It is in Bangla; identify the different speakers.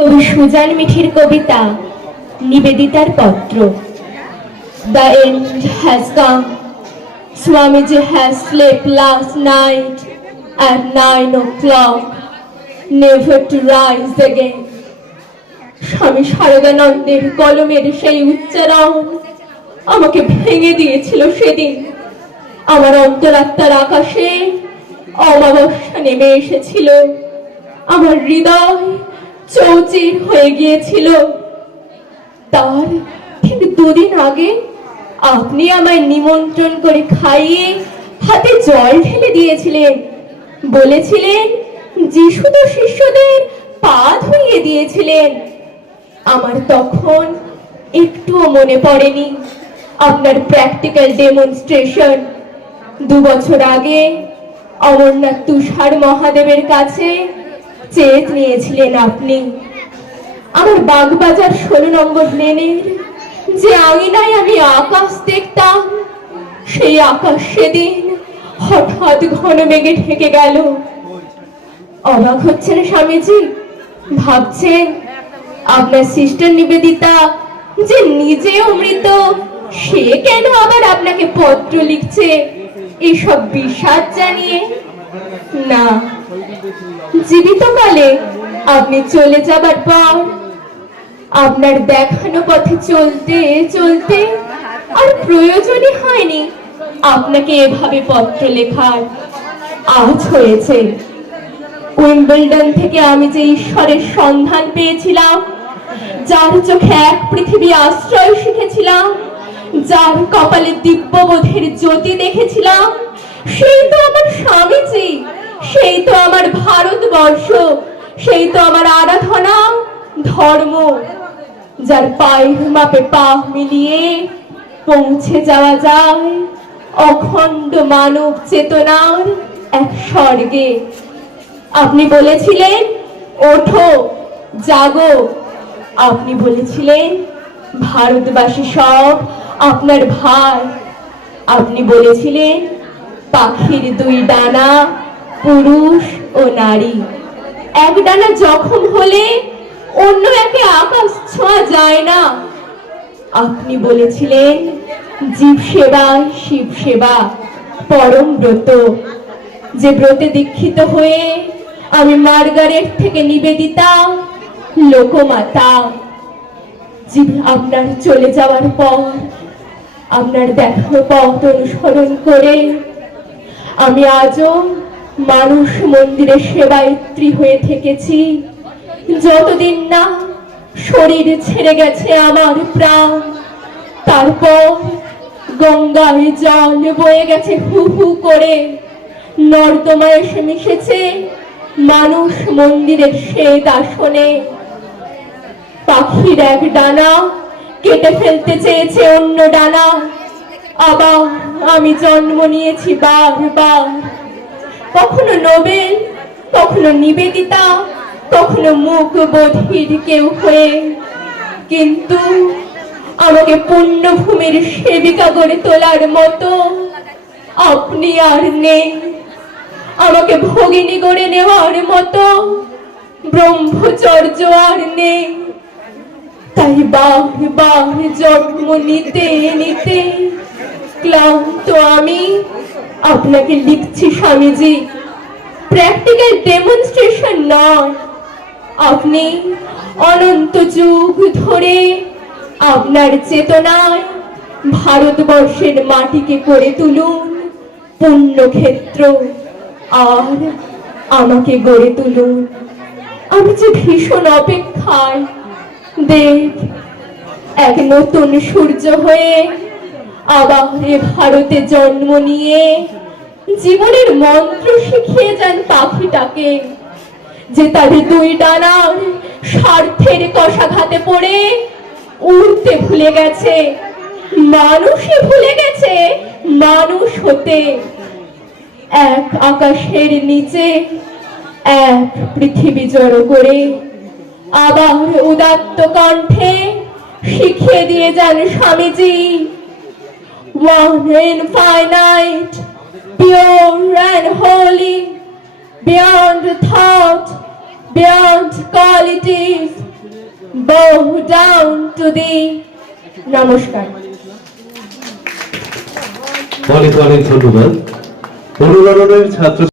Speaker 1: কবি সুজান মিঠির কবিতা, নিবেদিতার পত্র। The end has come Swamiji has slept last night at nine o'clock never to rise again. Swami শারদানন্দের কলমের সেই উচ্চারণ আমাকে ভেঙে দিয়েছিল সেদিন। আমার অন্তরাত্মার আকাশে অমাবস্যা নেমে এসেছিল। আমার হৃদয় চৌচির হয়ে গিয়েছিল। তার ঠিক দুদিন আগে আপনি আমায় নিমন্ত্রণ করে খাইয়ে হাতে জল ঢেলে দিয়েছিলেন। বলেছিলেন যিশু তো শিষ্যদের পা ধুইয়ে দিয়েছিলেন। আমার তখন একটুও মনে পড়েনি আপনার প্র্যাকটিক্যাল ডেমনস্ট্রেশন দু বছর আগে অমরনাথ তুষার মহাদেবের কাছে চেত নিয়েছিলেন আপনি। আমার বাগবাজার ষোলো নম্বর লেনের যে আঙিনায় আমি আকাশ দেখতাম, সেই আকাশ সেদিন হঠাৎ ঘন মেঘে ঢেকে গেল। অবাক হচ্ছেন স্বামীজি, ভাবছেন আপনার সিস্টার নিবেদিতা যে নিজে অমৃত সে কেন আবার আপনাকে পত্র লিখছে? এসব বিষাদ জানিয়ে না। জীবিত জীবিতকালে আপনি চলে যাবার পর আপনার দেখানো পথে চলতে চলতে আর প্রয়োজনই হয়নি আপনাকে এভাবে পত্র লেখার। আজ হয়েছে। উইম্বলডন থেকে আমি যে ঈশ্বরের সন্ধান পেয়েছিলাম, যার চোখে এক পৃথিবী আশ্রয় শিখেছিলাম, যার কপালে দিব্যবোধের জ্যোতি দেখেছিলাম সেই তো আমার স্বামীজি, সেই তো আমার ভারতবর্ষ, সেই তো আমার আরাধনা ধর্ম, যার পায়ের মাপে পা মিলিয়ে পৌঁছে যাওয়া যায় অখণ্ড মানব চেতনার এক স্বর্গে। আপনি বলেছিলেন, ওঠো, জাগো। আপনি বলেছিলেন, ভারতবাসী সব আপনার ভাই আপনি বলেছিলেন পাখির দুই ডানা, পুরুষ ও নারী। এক ডানা জখম হলে অন্য একে আকাশ ছোঁয়া যায় না। আপনি বলেছিলেন, জীব সেবা, শিব সেবা, পরম ব্রত। যে ব্রতে দীক্ষিত হয়ে আমি মার্গারেট থেকে নিবেদিতা লোকমাতা। জীব- আপনার চলে যাওয়ার পর, আপনার দেখানো পথ অনুসরণ করে আমি আজও মানুষ মন্দিরের সেবায়ত্রী হয়ে থেকেছি। যতদিন না শরীর ছেড়ে গেছে আমার প্রাণ, তারপর গঙ্গায় জল বয়ে গেছে হু হু করে। নর্দমায় এসে মিশেছে মানুষ মন্দিরের শ্বেত আসনে। পাখির এক ডানা কেটে ফেলতে চেয়েছে অন্য ডানা। আবার আমি জন্ম নিয়েছি বারবার কখনো নোবেল, কখনো নিবেদিতা, কখনো মুখ বধির কেউ হয়ে। কিন্তু আমাকে পুণ্যভূমির সেবিকা গড়ে তোলার মতো আপনি আর নেই। আমাকে ভগিনী গড়ে নেওয়ার মতো ব্রহ্মচর্য আর নেই। তাই বার বার জন্ম নিতে নিতে ক্লান্ত আমি। আপনাকে লিখছি স্বামীজি প্র্যাকটিক্যাল ডেমনস্ট্রেশন নয়। আপনি অনন্ত যুগ ধরে আপনার চেতনায় ভারতবর্ষের মাটিকে করে তুলুন, পুণ্যক্ষেত্র আর আমাকে গড়ে তুলুন। আমি যে ভীষণ অপেক্ষায়, দেব, এক নতুন সূর্য হয়ে আবার এ ভারতে জন্ম নিয়ে জীবনের মন্ত্র শিখিয়ে যান পাখিটাকে, যে তাদের দুই ডানার স্বার্থের কষাঘাতে পড়ে উড়তে ভুলে গেছে, মানুষই ভুলে গেছে মানুষ হতে। এক আকাশের নিচে এক পৃথিবী জড়ো করে আবার উদাত্ত কণ্ঠে শিখিয়ে দিয়ে যান Swamiji one infinite, pure and holy, beyond thought, beyond qualities, bow down to thee
Speaker 2: ছাত্র